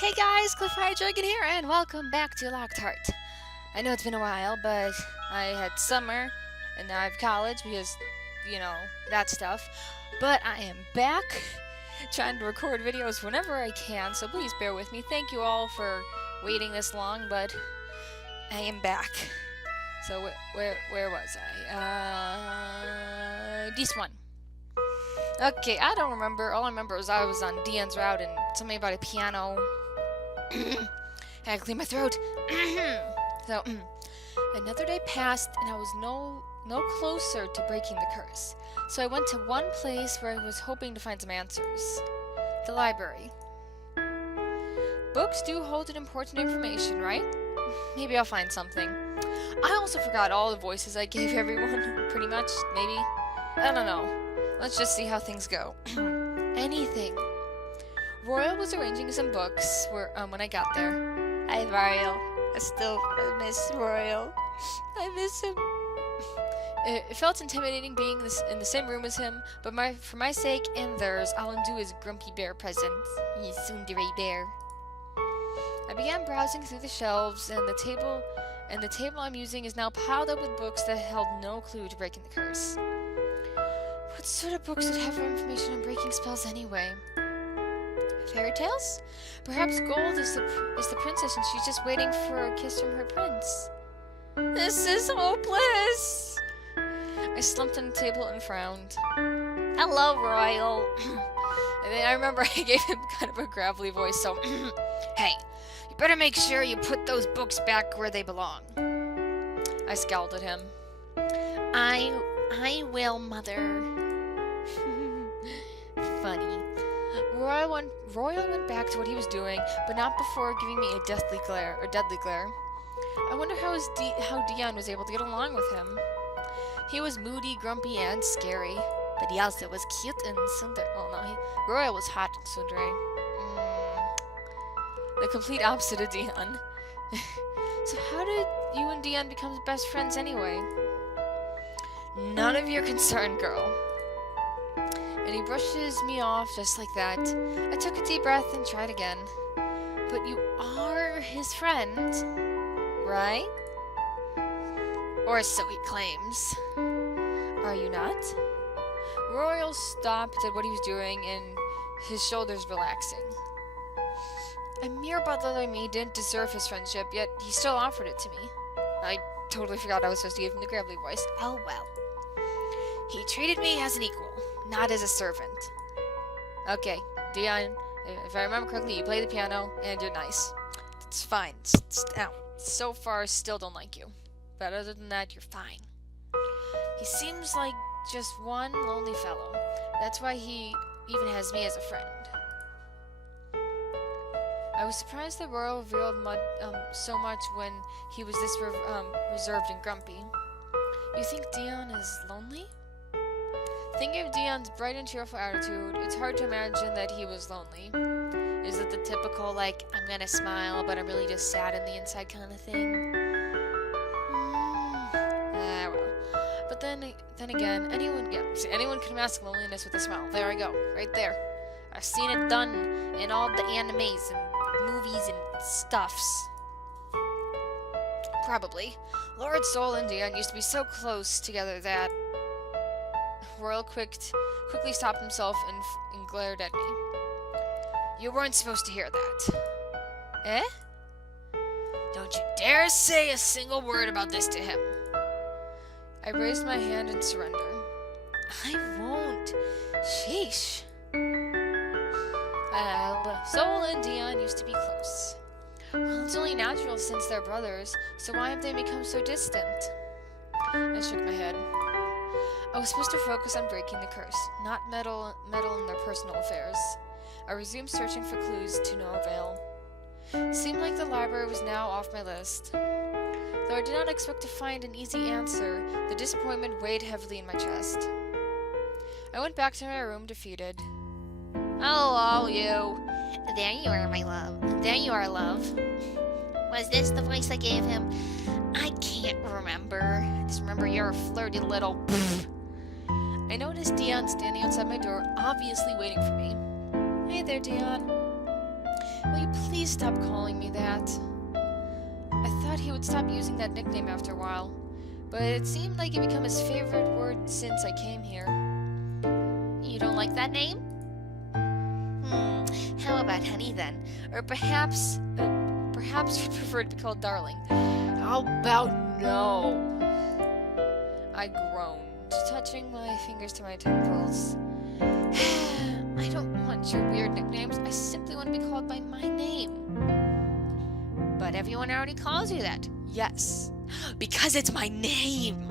Hey guys, Cliffire Dragon here, and welcome back to Locked Heart. I know it's been a while, but I had summer, and now I have college because, that stuff. But I am back, trying to record videos whenever I can, so please bear with me. Thank you all for waiting this long, but I am back. So where was I? This one. Okay, I don't remember. All I remember is I was on Deon's route and something about a piano. I had to clear my throat. So, another day passed, and I was no closer to breaking the curse. So I went to one place where I was hoping to find some answers. The library. Books do hold an important information, right? Maybe I'll find something. I also forgot all the voices I gave everyone, pretty much, maybe. I don't know. Let's just see how things go. Anything. Royal was arranging some books when I got there. Hi, Royal. I miss Royal. I miss him. It felt intimidating being in the same room as him, but for my sake and theirs, I'll undo his grumpy bear presence. He's tsundere bear. I began browsing through the shelves, and the table I'm using is now piled up with books that held no clue to breaking the curse. What sort of books would have information on breaking spells anyway? Fairy tales? Perhaps Gold is the princess and she's just waiting for a kiss from her prince. This is hopeless! I slumped on the table and frowned. Hello, Royal. And then I remember I gave him kind of a gravelly voice, so hey, you better make sure you put those books back where they belong. I scowled at him. I will, Mother. Funny. Royal went back to what he was doing, but not before giving me a deadly glare. I wonder how Deon was able to get along with him. He was moody, grumpy, and scary, but he also was cute and tsundere. Oh no, Royal was hot and tsundere. The complete opposite of Deon. So how did you and Deon become best friends anyway? None of your concern, girl. And he brushes me off just like that. I took a deep breath and tried again. But you are his friend, right? Or so he claims. Are you not? Royal stopped at what he was doing and his shoulders relaxing. A mere butler like me didn't deserve his friendship, yet he still offered it to me. I totally forgot I was supposed to give him the gravelly voice. Oh well. He treated me as an equal, not as a servant. Okay, Deon, if I remember correctly, you play the piano, and you're nice. It's fine. So far, still don't like you. But other than that, you're fine. He seems like just one lonely fellow. That's why he even has me as a friend. I was surprised that Royal revealed so much when he was this reserved and grumpy. You think Deon is lonely? Thinking of Deon's bright and cheerful attitude, it's hard to imagine that he was lonely. Is it the typical, I'm gonna smile, but I'm really just sad on the inside kind of thing? Well. But then again, anyone can mask loneliness with a smile. There I go, right there. I've seen it done in all the animes and movies and stuffs. Probably. Lord Soul and Deon used to be so close together that Royal quickly stopped himself and glared at me. You weren't supposed to hear that. Eh? Don't you dare say a single word about this to him. I raised my hand in surrender. I won't. Sheesh. Well, Soul and Deon used to be close. Well, it's only natural since they're brothers, so why have they become so distant? I shook my head. I was supposed to focus on breaking the curse, not meddle in their personal affairs. I resumed searching for clues to no avail. It seemed like the library was now off my list. Though I did not expect to find an easy answer, the disappointment weighed heavily in my chest. I went back to my room defeated. Hello, you. There you are, my love. There you are, love. Was this the voice I gave him? I can't remember. I just remember you're a flirty little... I noticed Deon standing outside my door, obviously waiting for me. Hey there, Deon. Will you please stop calling me that? I thought he would stop using that nickname after a while, but it seemed like it became his favorite word since I came here. You don't like that name? How about Honey then? Or perhaps you prefer to be called Darling. How about no? I groaned, touching my fingers to my temples. I don't want your weird nicknames. I simply want to be called by my name. But everyone already calls you that. Yes, because it's my name.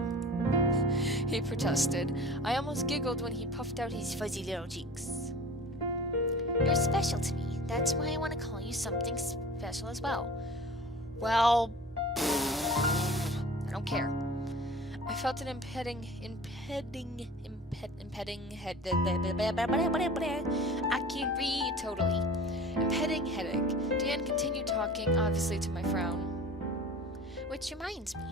He protested. I almost giggled when he puffed out his fuzzy little cheeks. You're special to me. That's why I want to call you something special as well. Well, I don't care. I felt an impending head. I can read totally. Impending headache. Deon continued talking, obviously to my frown. Which reminds me.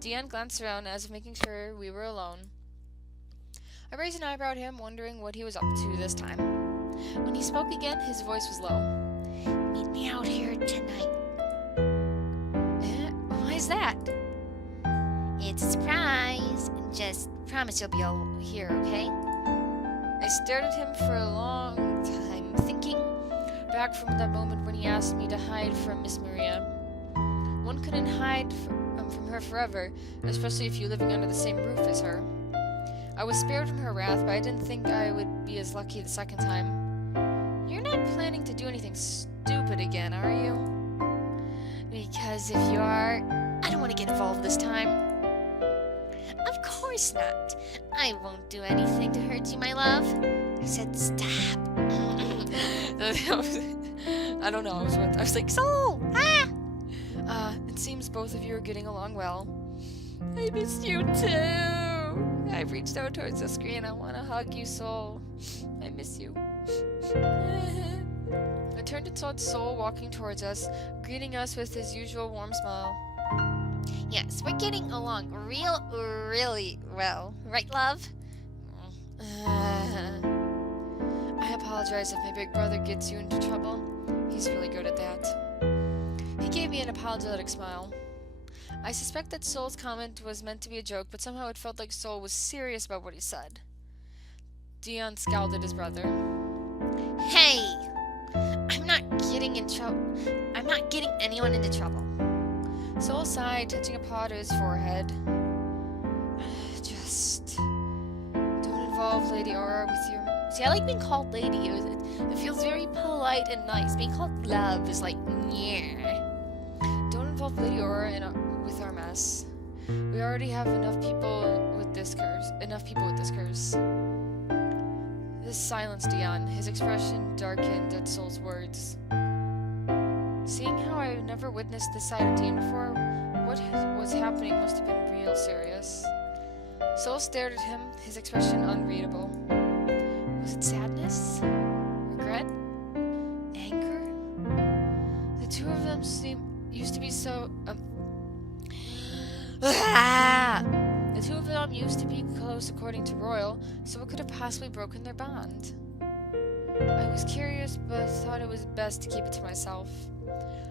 Deon glanced around as if making sure we were alone. I raised an eyebrow at him, wondering what he was up to this time. When he spoke again, his voice was low. Meet me out here tonight. Why's that? It's a surprise. Just promise you'll be all here, okay? I stared at him for a long time, thinking back from that moment when he asked me to hide from Miss Maria. One couldn't hide from her forever, especially if you're living under the same roof as her. I was spared from her wrath, but I didn't think I would be as lucky the second time. You're not planning to do anything stupid again, are you? Because if you are, I don't want to get involved this time. Of course not. I won't do anything to hurt you, my love. I said stop. I don't know. I was like, Soul! Ah! It seems both of you are getting along well. I miss you too. I reached out towards the screen. I want to hug you, Soul. I miss you. I turned and saw Soul walking towards us, greeting us with his usual warm smile. Yes, we're getting along really well. Right, love? I apologize if my big brother gets you into trouble. He's really good at that. He gave me an apologetic smile. I suspect that Soul's comment was meant to be a joke, but somehow it felt like Soul was serious about what he said. Deon scowled at his brother. Hey! I'm not getting anyone into trouble. Soul sighed, touching a paw to his forehead. Just don't involve Lady Aura with your... See, I like being called Lady. It feels very polite and nice. Being called Love is like, yeah. Don't involve Lady Aura with our mess. We already have enough people with this curse. This silenced Deon. His expression darkened at Soul's words. Seeing how I never witnessed this side of Deon before, what was happening must have been real serious. Soul stared at him, his expression unreadable. Was it sadness? Regret? Anger? The two of them used to be so... The two of them used to be close according to Royal, so what could have possibly broken their bond? I was curious, but thought it was best to keep it to myself.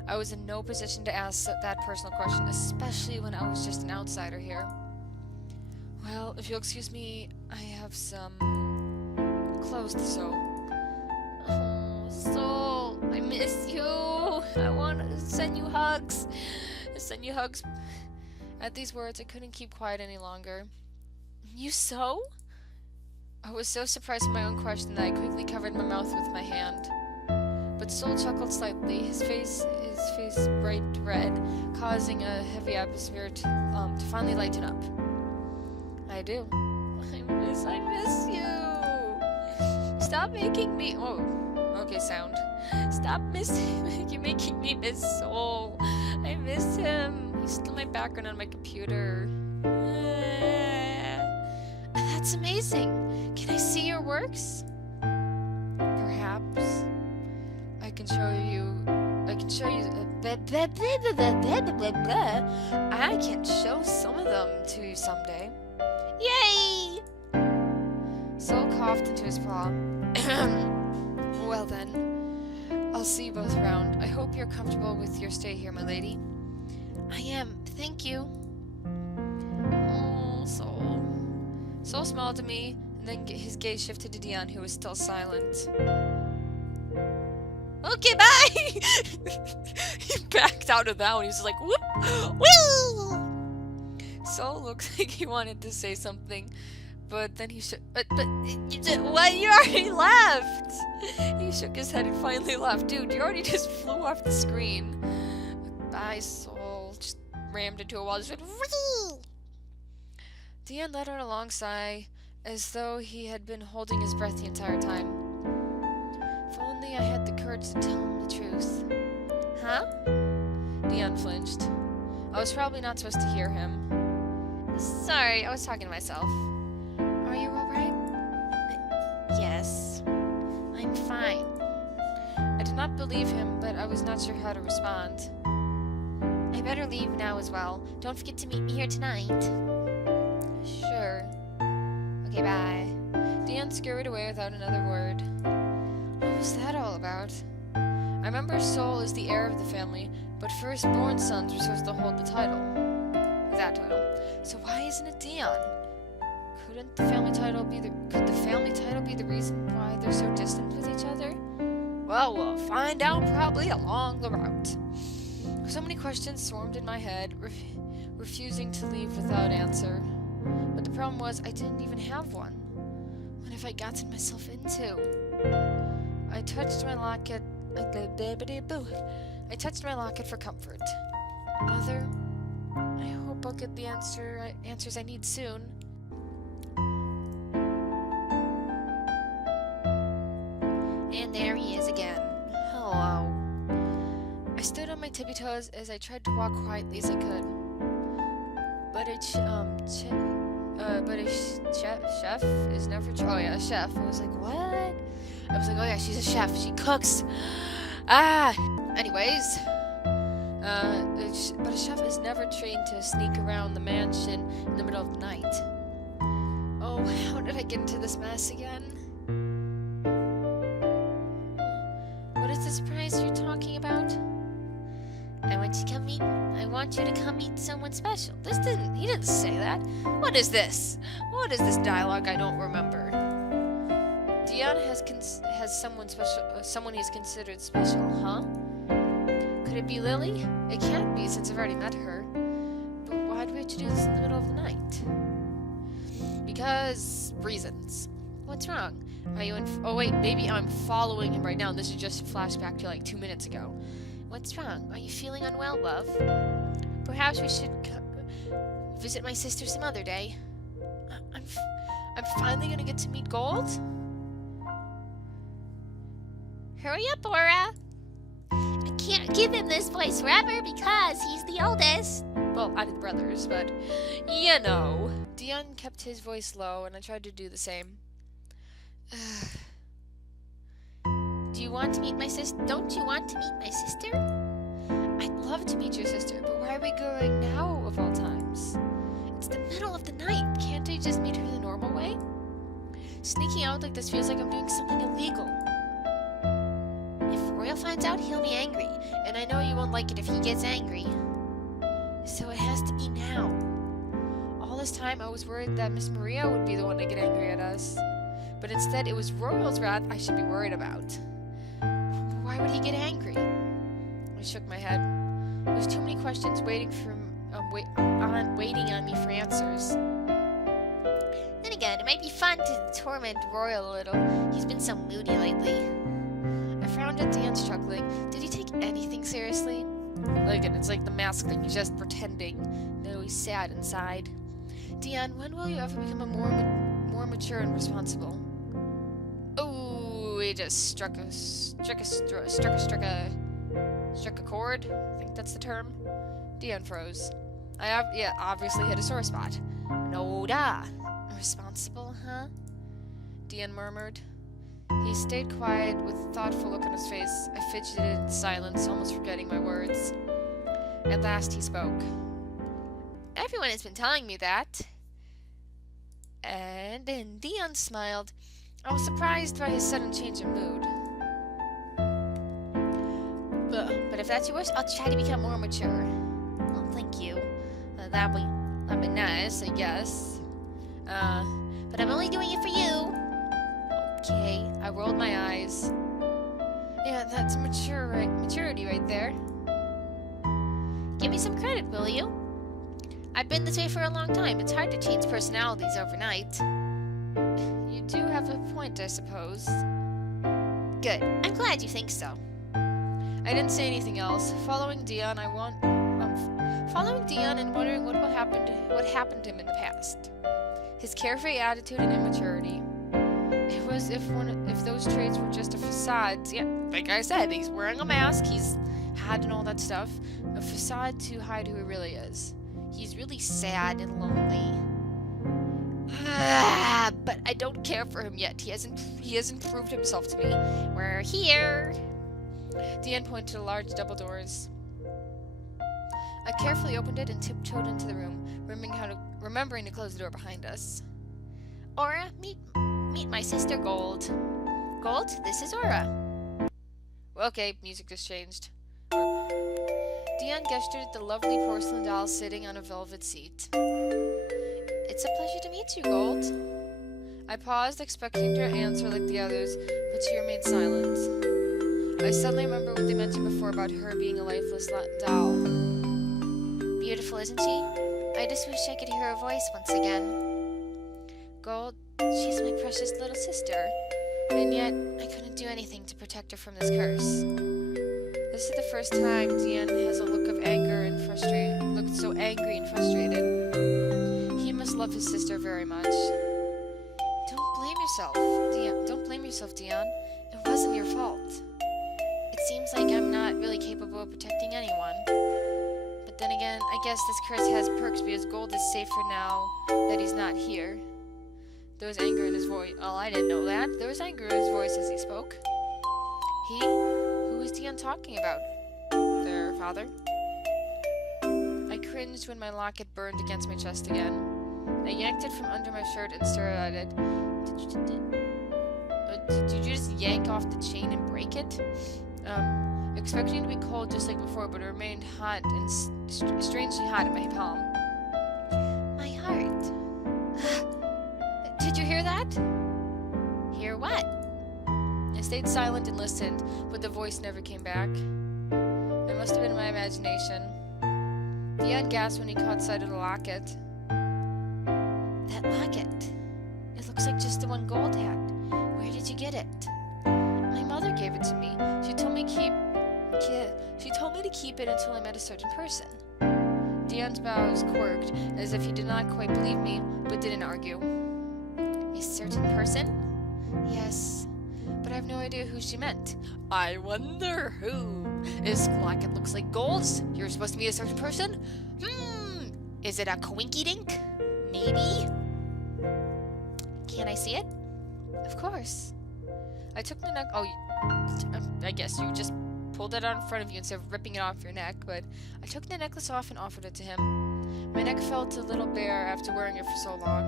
I was in no position to ask that personal question, especially when I was just an outsider here. Well, if you'll excuse me, I have some clothes to sew. Oh, Soul, I miss you. I want to send you hugs. At these words, I couldn't keep quiet any longer. You sew? I was so surprised at my own question that I quickly covered my mouth with my hand. But Soul chuckled slightly, his face bright red, causing a heavy atmosphere to finally lighten up. I do. I miss you. Stop making me... Oh, okay, sound. Stop making me miss Soul. I miss him. He's still my background on my computer. That's amazing. Can I see your works? Perhaps. I can show you. I can show some of them to you someday. Yay! Soul coughed into his paw. Well then, I'll I'll see you both around. I hope you're comfortable with your stay here, my lady. I am. Thank you. Oh, Soul. Soul smiled at me, and then his gaze shifted to Deon, who was still silent. Okay, bye! He backed out of that one. He was like, whoop! Woo! Soul looked like he wanted to say something, but then he but you did what? You already left! He shook his head and finally left. Dude, you already just flew off the screen. Bye, Soul. Just rammed into a wall. Just went, whee! Deon let out a long sigh, as though he had been holding his breath the entire time. If only I had the courage to tell him the truth. Huh? Deon flinched. I was probably not supposed to hear him. Sorry, I was talking to myself. Are you alright? Yes. I'm fine. I did not believe him, but I was not sure how to respond. I better leave now as well. Don't forget to meet me here tonight. Sure. Okay, bye. Deon scurried away without another word. What was that all about? I remember Soul is the heir of the family, but firstborn sons were supposed to hold the title. That title. So why isn't it Deon? Could the family title be the reason why they're so distant with each other? Well, we'll find out probably along the route. So many questions swarmed in my head, refusing to leave without answer. But the problem was, I didn't even have one. What have I gotten myself into? I touched my locket. I touched my locket for comfort. Mother, I hope I'll get the answers I need soon. And there he is again. Hello. I stood on my tippy toes as I tried to walk quietly as I could. But a chef is never. Oh yeah, a chef. I was like, what? I was like, oh yeah, she's a chef. She cooks. Anyways, but a chef is never trained to sneak around the mansion in the middle of the night. Oh, how did I get into this mess again? What is the surprise you're talking about? I want you to come meet someone special. He didn't say that. What is this? What is this dialogue I don't remember? Deon has someone special, someone he's considered special, huh? Could it be Lily? It can't be, since I've already met her. But why do we have to do this in the middle of the night? Because reasons. What's wrong? Are you oh wait, maybe I'm following him right now, and this is just a flashback to like 2 minutes ago. What's wrong? Are you feeling unwell, love? Perhaps we should visit my sister some other day. I'm finally gonna get to meet Gold? Hurry up, Aura! I can't give him this voice forever because he's the oldest. Well, I did brothers, but you know. Deon kept his voice low, and I tried to do the same. Do you want to meet my sister? Don't you want to meet my sister? I'd love to meet your sister, but why are we going now of all times? It's the middle of the night. Can't I just meet her the normal way? Sneaking out like this feels like I'm doing something illegal. If Royal finds out, he'll be angry, and I know you won't like it if he gets angry. So it has to be now. All this time I was worried that Miss Maria would be the one to get angry at us. But instead it was Royal's wrath I should be worried about. Why would he get angry? I shook my head. There's too many questions waiting on me for answers. Then again, it might be fun to torment Royal a little. He's been so moody lately. I frowned at Deon struggling. Did he take anything seriously? Again, it's like the mask thing. He's just pretending. No, he's sad inside. Deon, when will you ever become a more mature and responsible? Oh, he just struck a chord. I think that's the term. Deon froze. I obviously hit a sore spot. No da. Responsible, huh? Deon murmured. He stayed quiet with a thoughtful look on his face. I fidgeted in silence, almost forgetting my words. At last he spoke. Everyone has been telling me that. And then Deon smiled. I was surprised by his sudden change of mood. if that's your wish, I'll try to become more mature. Well, thank you. That'd be nice, I guess. But I'm only doing it for you. Okay, I rolled my eyes. Yeah, that's maturity right there. Give me some credit, will you? I've been this way for a long time. It's hard to change personalities overnight. You do have a point, I suppose. Good. I'm glad you think so. I didn't say anything else. Following Deon and wondering what happened to him in the past. His carefree attitude and immaturity. It was if those traits were just a facade. Yeah, like I said, he's wearing a mask, he's had and all that stuff. A facade to hide who he really is. He's really sad and lonely. But I don't care for him yet. He hasn't proved himself to me. We're here. Deon pointed to the large double doors. I carefully opened it and tiptoed into the room, remembering to close the door behind us. Aura, meet my sister Gold. Gold, this is Aura. Okay, music just changed. Deon gestured at the lovely porcelain doll sitting on a velvet seat. It's a pleasure to meet you, Gold. I paused, expecting her to answer like the others, but she remained silent. I suddenly remembered what they mentioned before about her being a lifeless doll. Beautiful, isn't she? I just wish I could hear her voice once again. Gold, she's my precious little sister, and yet I couldn't do anything to protect her from this curse. This is the first time Deon has a look of anger and looked so angry and frustrated. He must love his sister very much. Don't blame yourself, Deon. It wasn't your fault. It seems like I'm not really capable of protecting anyone. But then again, I guess this curse has perks because Gold is safer now that he's not here. There was anger in his voice. Oh, I didn't know that. There was anger in his voice as he spoke. Who was Deon talking about? Their father? I cringed when my locket burned against my chest again. I yanked it from under my shirt and stared at it. Did you just yank off the chain and break it? Expecting it to be cold just like before, but it remained hot and strangely hot in my palm. My heart. Did you hear that? Hear what? I stayed silent and listened, but the voice never came back. It must have been my imagination. Deon gasped when he caught sight of the locket. That locket. It looks like just the one Gold had. Where did you get it? My mother gave it to me. She told me to keep it until I met a certain person. Deon's brows quirked, as if he did not quite believe me, but didn't argue. A certain person? Yes, but I have no idea who she meant. I wonder who. This locket looks like Gold's. You're supposed to be a certain person? Is it a coinky-dink? Maybe? Can I see it? Of course. I took the neck. Oh, I guess you just pulled it out in front of you instead of ripping it off your neck, but I took the necklace off and offered it to him. My neck felt a little bare after wearing it for so long.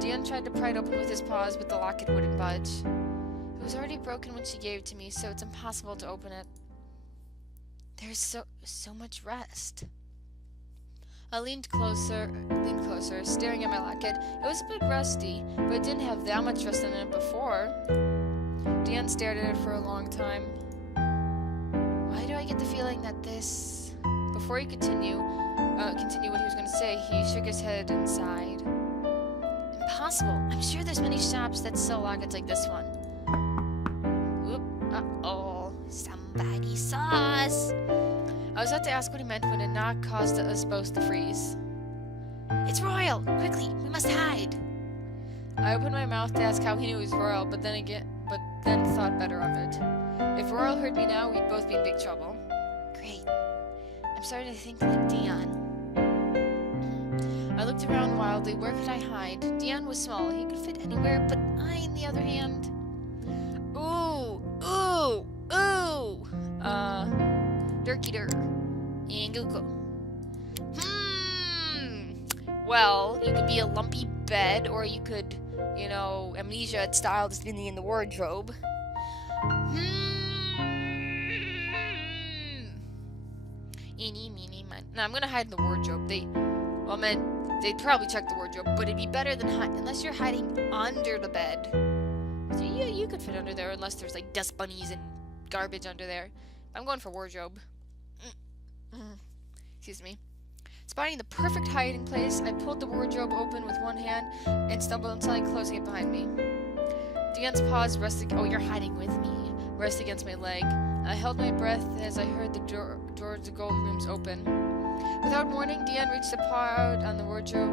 Deon tried to pry it open with his paws, but the locket wouldn't budge. It was already broken when she gave it to me, so it's impossible to open it. There's so much rust. I leaned closer, staring at my locket. It was a bit rusty, but it didn't have that much rust in it before. Deon stared at it for a long time. Why do I get the feeling that this... Before he continue what he was going to say, he shook his head and sighed. Impossible. I'm sure there's many shops that sell lockets like this one. Uh-oh. Somebody saw us. I was about to ask what he meant when a knock caused us both to freeze. It's Royal! Quickly, we must hide! I opened my mouth to ask how he knew it was Royal, but then thought better of it. If Royal heard me now, we'd both be in big trouble. Great. I'm starting to think like Deon. I looked around wildly. Where could I hide? Deon was small. He could fit anywhere, but I, on the other hand... Ooh! Durky-dur. Yanguko. Well, you could be a lumpy bed, or you could, amnesia style just in the wardrobe. Eeny, meeny, miny. No, I'm gonna hide in the wardrobe. They'd probably check the wardrobe, but it'd be better than unless you're hiding under the bed. So yeah, you could fit under there unless there's like dust bunnies and garbage under there. I'm going for wardrobe. Excuse me. Spotting the perfect hiding place, I pulled the wardrobe open with one hand and stumbled until I closing it behind me. Deon's paws rested. Oh, you're hiding with me. Rest against my leg. I held my breath as I heard the door of the gold rooms open. Without warning, Deon reached a paw out on the wardrobe.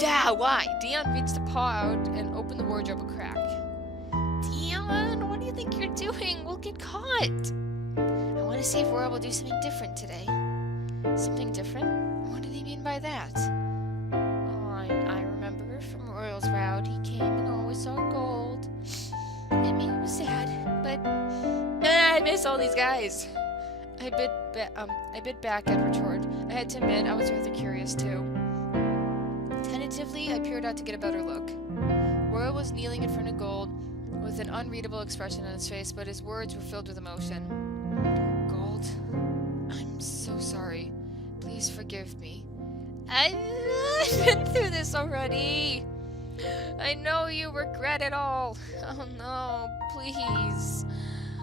Why? Deon reached a paw out and opened the wardrobe a crack. Deon, what do you think you're doing? We'll get caught. I want to see if Royal will do something different today. Something different? What did he mean by that? Oh, I remember from Royal's route, he came and always saw gold. It made me sad, but I miss all these guys. I bit back at retort. I had to admit I was rather curious too. Tentatively, I peered out to get a better look. Royal was kneeling in front of Gold with an unreadable expression on his face, but his words were filled with emotion. Gold, I'm so sorry. Please forgive me. I've been through this already. I know you regret it all. Oh no, please.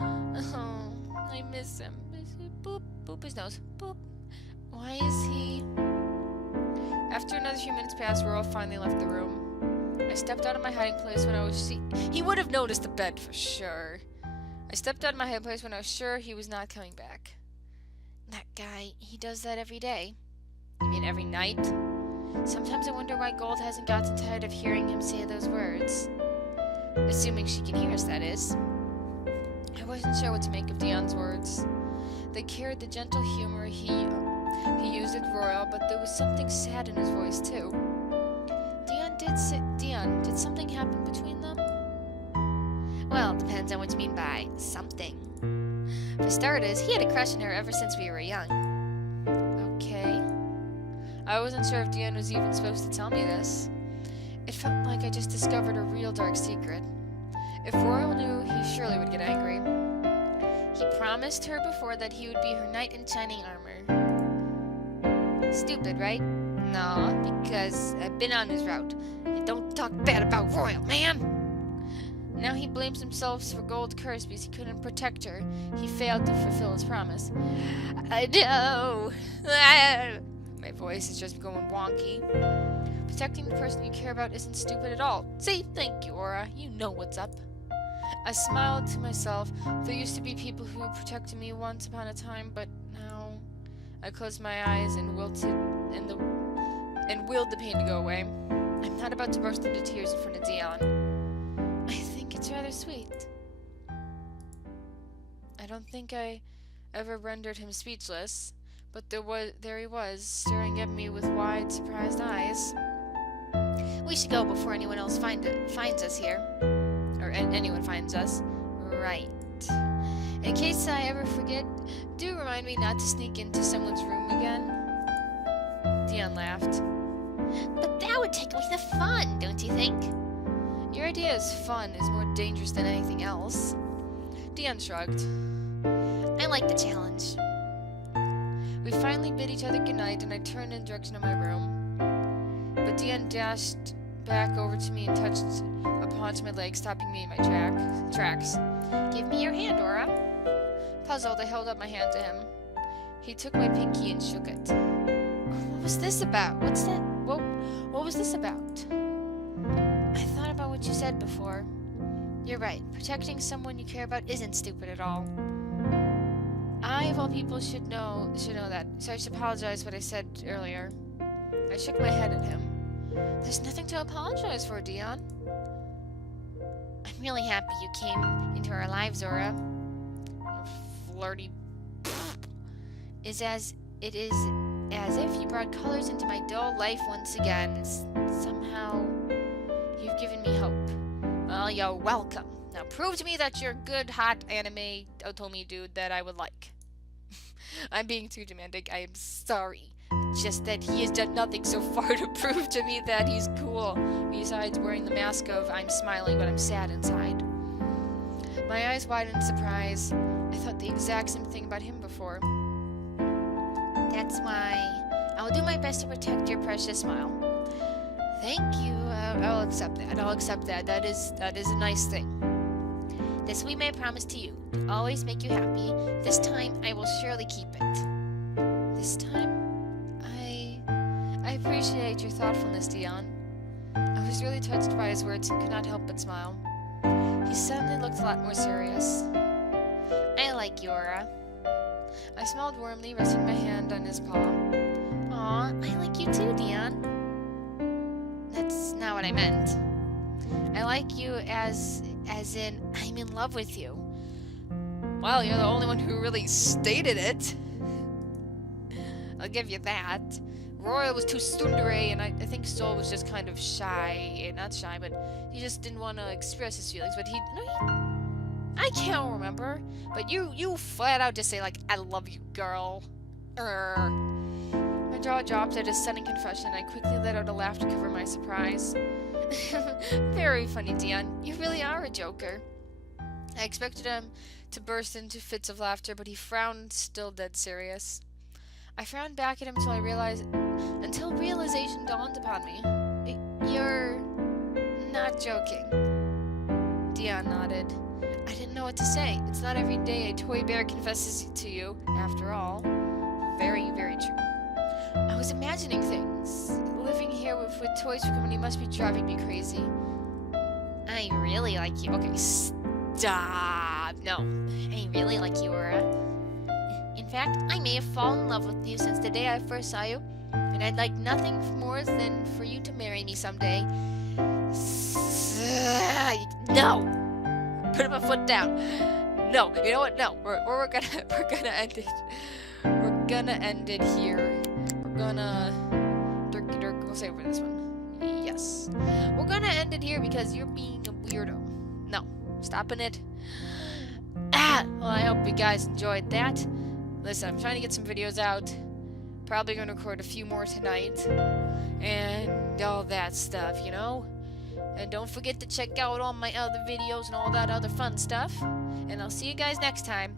Oh, I miss him. Boop, boop his nose. Boop. Why is he... After another few minutes passed, Royal finally left the room. I stepped out of my hiding place when I was... He would have noticed the bed for sure. I stepped out of my hiding place when I was sure he was not coming back. That guy, he does that every day. You mean every night? Sometimes I wonder why Gold hasn't gotten tired of hearing him say those words. Assuming she can hear us, that is. I wasn't sure what to make of Deon's words. They carried the gentle humor he used with Royal, but there was something sad in his voice, too. Deon, did something happen between them? Well, it depends on what you mean by something. For starters, he had a crush on her ever since we were young. Okay. I wasn't sure if Deon was even supposed to tell me this. It felt like I just discovered a real dark secret. If Royal knew, he surely would get angry. He promised her before that he would be her knight in shining armor. Stupid, right? No, because I've been on his route. And don't talk bad about Royal, man! Now he blames himself for Gold curse because he couldn't protect her. He failed to fulfill his promise. I know! My voice is just going wonky. Protecting the person you care about isn't stupid at all. Say thank you, Aura. You know what's up. I smiled to myself. There used to be people who protected me once upon a time, but now... I closed my eyes and willed the pain to go away. I'm not about to burst into tears in front of Deon. I think it's rather sweet. I don't think I ever rendered him speechless, but there he was, staring at me with wide, surprised eyes. We should go before anyone else finds us here. Or anyone finds us. Right. In case I ever forget, do remind me not to sneak into someone's room again. Deon laughed. But that would take away the fun, don't you think? Your idea is fun is more dangerous than anything else. Deon shrugged. I like the challenge. We finally bid each other goodnight, and I turned in the direction of my room. But Deon dashed back over to me and touched a paw to my leg, stopping me in my tracks. Give me your hand, Aura. Puzzled, I held up my hand to him. He took my pinky and shook it. What was this about? What's that? What was this about? I thought about what you said before. You're right. Protecting someone you care about isn't stupid at all. I, of all people, should know that, so I should apologize for what I said earlier. I shook my head at him. There's nothing to apologize for, Deon. I'm really happy you came into our lives, Aura. Flirty. It is as if you brought colors into my dull life once again. Somehow, you've given me hope. Well, you're welcome. Now prove to me that you're a good, hot anime Otomi dude that I would like. I'm being too demanding. I am sorry. Just that he has done nothing so far to prove to me that he's cool, besides wearing the mask of I'm smiling but I'm sad inside. My eyes widened in surprise. I thought the exact same thing about him before. That's why I'll do my best to protect your precious smile. Thank you. I'll accept that. I'll accept that. That is a nice thing. This we may promise to you, to always make you happy. This time I will surely keep it. This time, I appreciate your thoughtfulness, Deon. I was really touched by his words and could not help but smile. He suddenly looked a lot more serious. I like you, Aura. I smiled warmly, resting my hand on his paw. Aw, I like you too, Deon. That's not what I meant. I like you as in I'm in love with you. Well, you're the only one who really stated it. I'll give you that. Royal was too tsundere, and I think Sol was just kind of shy. Not shy, but he just didn't want to express his feelings. But I can't remember. But you flat out just say, like, I love you, girl. My jaw dropped at his sudden confession, and I quickly let out a laugh to cover my surprise. Very funny, Deon. You really are a joker. I expected him to burst into fits of laughter, but he frowned, still dead serious. I frowned back at him until realization dawned upon me. You're not joking. Deon nodded. I didn't know what to say. It's not every day a toy bear confesses to you, after all. Very, very true. I was imagining things. Living here with toys for company must be driving me crazy. I really like you. Okay, stop. No, I really like you, Aura. In fact, I may have fallen in love with you since the day I first saw you, and I'd like nothing more than for you to marry me someday. No! Put my foot down. No, you know what? No, we're gonna end it. We're gonna end it here. We're gonna we'll save for this one. Yes, we're gonna end it here because you're being a weirdo. No, stopping it. Well, I hope you guys enjoyed that. Listen, I'm trying to get some videos out. Probably gonna record a few more tonight, and all that stuff, you know. And don't forget to check out all my other videos and all that other fun stuff. And I'll see you guys next time.